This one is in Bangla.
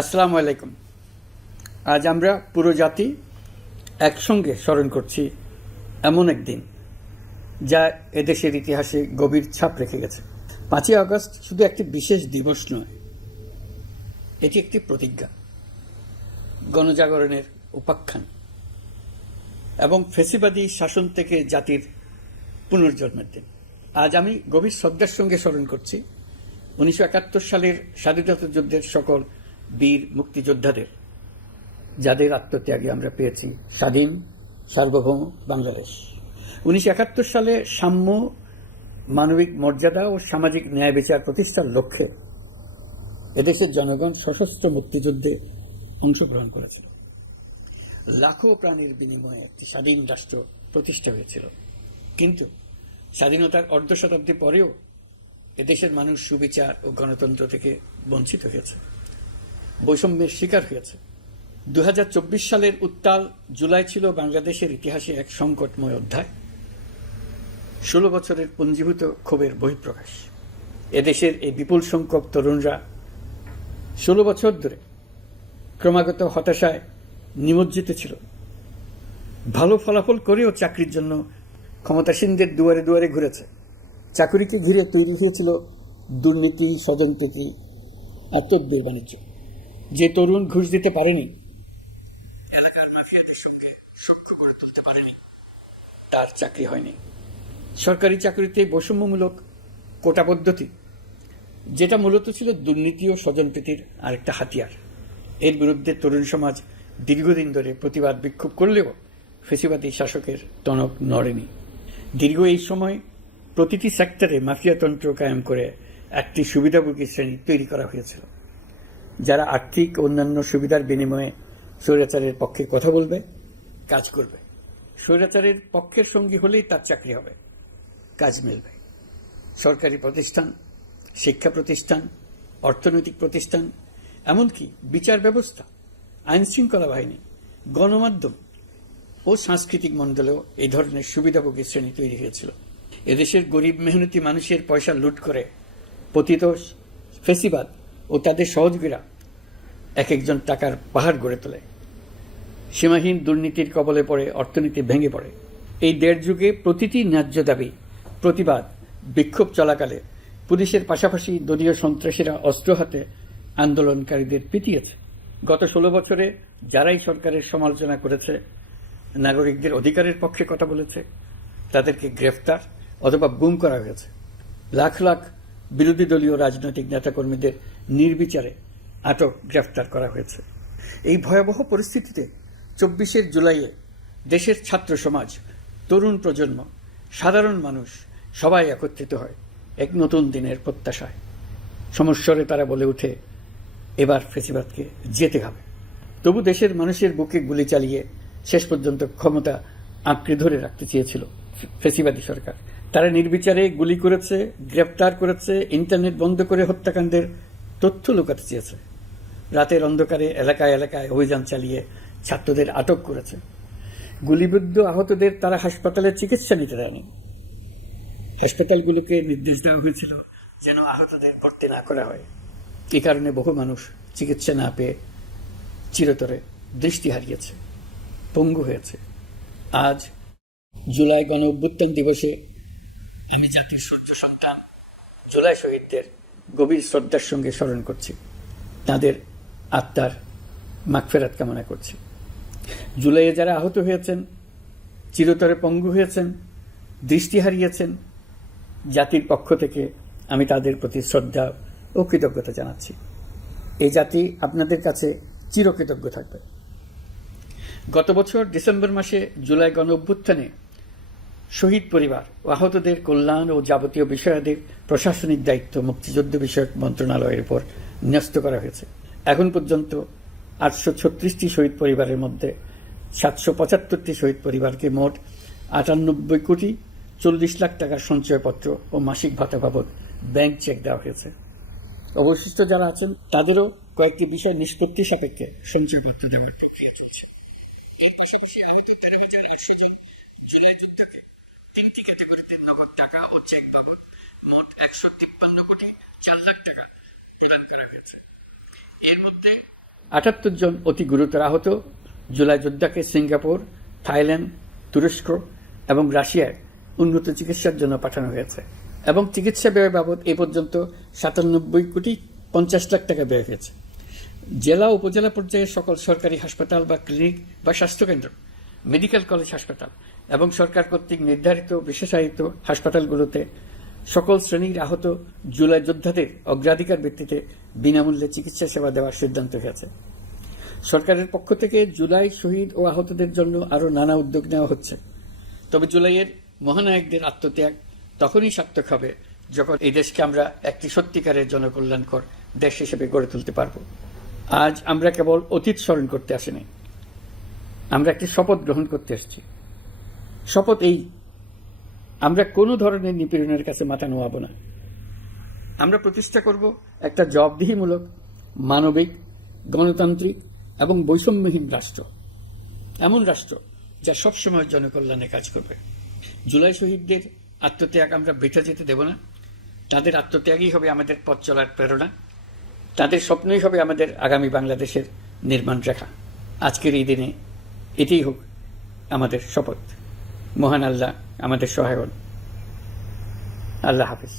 আসসালামু আলাইকুম। আজ আমরা পুরো জাতি একসঙ্গে স্মরণ করছি এমন একদিন যা এদেশের ইতিহাসে গভীর ছাপ রেখে গেছে। 5ই আগস্ট শুধু একটি বিশেষ দিবস নয়, এটি একটি প্রতিজ্ঞা, গণজাগরণের উপাখ্যান এবং ফ্যাসিবাদী শাসন থেকে জাতির পুনর্জন্মের দিন। আজ আমি গভীর শ্রদ্ধার সঙ্গে স্মরণ করছি 1971 সালের স্বাধীনতা যুদ্ধের সকল বীর মুক্তিযোদ্ধাদের, যাদের আত্মত্যাগে আমরা পেয়েছি স্বাধীন সার্বভৌম বাংলাদেশ। 1971 সালে সাম্য, মানবিক মর্যাদা ও সামাজিক ন্যায় বিচার প্রতিষ্ঠার লক্ষ্যে এদেশের জনগণ সশস্ত্র মুক্তিযুদ্ধে অংশগ্রহণ করেছিল। লাখো প্রাণীর বিনিময়ে একটি স্বাধীন রাষ্ট্র প্রতিষ্ঠা হয়েছিল। কিন্তু স্বাধীনতার অর্ধ শতাব্দী পরেও এদেশের মানুষ সুবিচার ও গণতন্ত্র থেকে বঞ্চিত হয়েছে, বৈষম্যের শিকার হয়েছে। 2024 সালের উত্তাল জুলাই ছিল বাংলাদেশের ইতিহাসে এক সংকটময় অধ্যায়। 16 বছরের পুঞ্জীভূত ক্ষোভের বহিঃপ্রকাশ। এদেশের এই বিপুল সংখ্যক তরুণরা 16 বছর ধরে ক্রমাগত হতাশায় নিমজ্জিত ছিল। ভালো ফলাফল করেও চাকরির জন্য ক্ষমতাসীনদের দুয়ারে দুয়ারে ঘুরেছে। চাকরিকে ঘিরে তৈরি হয়েছিল দুর্নীতি, স্বজনপ্রীতি আর তদ্বির বাণিজ্য। যে তরুণ ঘুষ দিতে পারেনি, এলাকার মাফিয়াদের সঙ্গে সখ্য করে তুলতে পারেনি, তার চাকরি হয়নি। সরকারি চাকরিতে বৈষম্যমূলক কোটা পদ্ধতি, যেটা মূলত ছিল দুর্নীতি ও স্বজনপ্রীতির আরেকটা হাতিয়ার, এর বিরুদ্ধে তরুণ সমাজ দীর্ঘদিন ধরে প্রতিবাদ বিক্ষোভ করলেও ফ্যাসিবাদী শাসকের টনক নড়েনি। দীর্ঘ এই সময় প্রতিটি সেক্টরে মাফিয়াতন্ত্র কায়েম করে একটি সুবিধাভোগী শ্রেণী তৈরি করা হয়েছিল, যারা আর্থিক ও অন্যান্য সুবিধার বিনিময়ে স্বৈরাচারের পক্ষে কথা বলবে, কাজ করবে। স্বৈরাচারের পক্ষের সঙ্গী হলেই তার চাকরি হবে, কাজ মিলবে। সরকারি প্রতিষ্ঠান, শিক্ষা প্রতিষ্ঠান, অর্থনৈতিক প্রতিষ্ঠান, এমনকি বিচার ব্যবস্থা, আইন শৃঙ্খলা বাহিনী, গণমাধ্যম ও সাংস্কৃতিক মণ্ডলেও এই ধরনের সুবিধাভোগী শ্রেণী তৈরি হয়েছিল। এদেশের গরিব মেহনতি মানুষের পয়সা লুট করে পতিত ফ্যাসিবাদ ও তাদের সহযোগীরা এক একজন টাকার পাহাড় গড়ে তোলে। সীমাহীন দুর্নীতির কবলে পড়ে অর্থনীতি ভেঙে পড়ে। এই দেড় যুগে প্রতিটি ন্যায্য দাবি, প্রতিবাদ, বিক্ষোভ চলাকালে পুলিশের পাশাপাশি দলীয় সন্ত্রাসীরা অস্ত্র হাতে আন্দোলনকারীদের পিটিয়েছে। গত 16 বছরে যারাই সরকারের সমালোচনা করেছে, নাগরিকদের অধিকারের পক্ষে কথা বলেছে, তাদেরকে গ্রেফতার অথবা গুম করা হয়েছে। লাখ লাখ বিরোধী দলীয় রাজনৈতিক নেতাকর্মীদের নির্বিচারে আটক, গ্রেফতার করা হয়েছে। এই ভয়াবহ পরিস্থিতিতে 24 জুলাইয়ে দেশের ছাত্র সমাজ, তরুণ প্রজন্ম, সাধারণ মানুষ সবাই একত্রিত হয় এক নতুন দিনের প্রত্যাশায়। সমস্বরে তারা বলে ওঠে, এবার ফ্যাসিবাদকে যেতে হবে। তবু দেশের মানুষের বুকে গুলি চালিয়ে শেষ পর্যন্ত ক্ষমতা আঁকড়ে ধরে রাখতে চেয়েছিল ফ্যাসিবাদী সরকার। তারা নির্বিচারে গুলি করেছে, গ্রেপ্তার করেছে, ইন্টারনেট বন্ধ করে হত্যাকাণ্ডের তথ্য লুকাতে চেয়েছে। রাতের অন্ধকারে এলাকায় এলাকায় অভিযান চালিয়ে ছাত্রদের আটক করেছে। গুলিবিদ্ধ আহতদের তারা হাসপাতালে চিকিৎসা নিতে দেয়নি। হাসপাতালগুলোকে নির্দেশ দেওয়া হয়েছিল যেন আহতদের ভর্তি না করা হয়। এই কারণে বহু মানুষ চিকিৎসা না পেয়ে চিরতরে দৃষ্টি হারিয়েছে, পঙ্গু হয়েছে। আজ জুলাই গণ অভ্যুত্থান দিবসে আমি জাতির সূর্য সন্তান জুলাই শহীদদের গভীর শ্রদ্ধার সঙ্গে স্মরণ করছি, তাদের আত্মার মাগফিরাত কামনা করছি। জুলাইয়ে যারা আহত হয়েছেন, চিরতরে পঙ্গু হয়েছেন, দৃষ্টি হারিয়েছেন, জাতির পক্ষ থেকে আমি তাদের প্রতি শ্রদ্ধা ও কৃতজ্ঞতা জানাচ্ছি। এই জাতি আপনাদের কাছে চিরকৃতজ্ঞ থাকবে। গত বছর ডিসেম্বর মাসে জুলাই গণ অভ্যুত্থানে শহীদ পরিবার ও আহতদের কল্যাণ ও যাবতীয় বিষয়াদির প্রশাসনিক দায়িত্ব মুক্তিযুদ্ধ বিষয়ক মন্ত্রণালয়ের উপর ন্যস্ত করা হয়েছে। এখন পর্যন্ত 836টি শহীদ পরিবারের মধ্যে 775টি শহীদ পরিবারকে মোট 98 কোটি 40 লাখ টাকার সঞ্চয়পত্র ও মাসিক ভাতা বাবদ ব্যাংক চেক দেওয়া হয়েছে। অবশিষ্ট যারা আছেন তাদেরও কয়েকটি বিষয় নিষ্পত্তি সাপেক্ষে সঞ্চয়পত্র দেওয়ার প্রক্রিয়া চলছে। এর পাশাপাশি আহত 13,080 জন জুলাই যুদ্ধকে 3টি ক্যাটাগরিতে নগদ টাকা ও চেক বাবদ মোট 153 কোটি 4 লাখ টাকা প্রদান করা হয়েছে। এর মধ্যে 78 জন অতি গুরুতর আহত জুলাই যোদ্ধাকে সিঙ্গাপুর, থাইল্যান্ড, তুরস্ক এবং রাশিয়ায় উন্নত চিকিৎসার জন্য পাঠানো হয়েছে এবং চিকিৎসা ব্যয় বাবদ এ পর্যন্ত 97,50,00,000 টাকা ব্যয় হয়েছে। জেলা উপজেলা পর্যায়ে সকল সরকারি হাসপাতাল বা ক্লিনিক বা স্বাস্থ্যকেন্দ্র, মেডিকেল কলেজ হাসপাতাল এবং সরকার কর্তৃক নির্ধারিত বিশেষায়িত হাসপাতালগুলোতে সকল শ্রেণীর আহত জুলাই যোদ্ধাদের অগ্রাধিকার ভিত্তিতে বিনামূল্যে চিকিৎসা সেবা দেওয়ার সিদ্ধান্ত হয়েছে। সরকারের পক্ষ থেকে জুলাই শহীদ ও আহতদের জন্য আরও নানা উদ্যোগ নেওয়া হচ্ছে। তবে জুলাইয়ের মহানায়কদের আত্মত্যাগ তখনই সার্থক হবে যখন এই দেশকে আমরা একটি সত্যিকারের জনকল্যাণকর দেশ হিসেবে গড়ে তুলতে পারব। আজ আমরা কেবল অতীত স্মরণ করতে আসিনি, আমরা একটি শপথ গ্রহণ করতে এসেছি। শপথ এই, আমরা কোনো ধরনের নিপীড়নের কাছে মাথা নোয়াব না। আমরা প্রতিষ্ঠা করব একটা জবাবদিহিমূলক, মানবিক, গণতান্ত্রিক এবং বৈষম্যহীন রাষ্ট্র, এমন রাষ্ট্র যা সবসময় জনকল্যাণে কাজ করবে। জুলাই শহীদদের আত্মত্যাগ আমরা বৃথা যেতে দেব না। তাদের আত্মত্যাগই হবে আমাদের পথ চলার প্রেরণা, তাদের স্বপ্নই হবে আমাদের আগামী বাংলাদেশের নির্মাণ রেখা। আজকের এই দিনে এটাই হোক আমাদের শপথ। মহান আল্লাহ আমাদের সহায় হন। আল্লাহ হাফিজ।